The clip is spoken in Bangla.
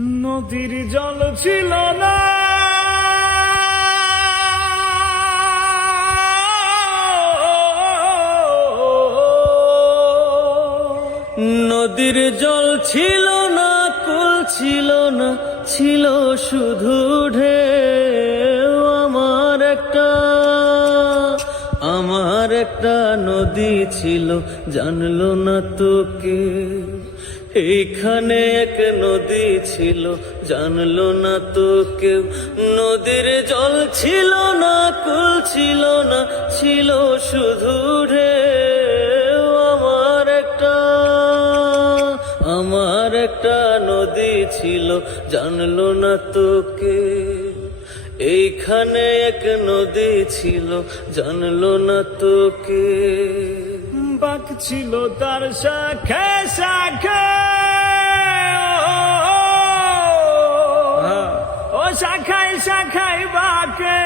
নদীর জল ছিল না, নদীর জল ছিল না, কুল ছিল না, ছিল শুধু ঢেউ। আমার একটা নদী ছিল, জানলো না তোকে। এইখানে এক নদী ছিল, জানলো না তো কেউ। নদীর জল ছিল না, কুল ছিল না, ছিল শুধু ঢেউ। আমার একটা নদী ছিল, জানলো না তোকে। এইখানে এক নদী ছিল, জানলো না তোকে। বাঁক ছিল তার শাখায় শাখায়, ও শাখায় শাখায় বাঁকে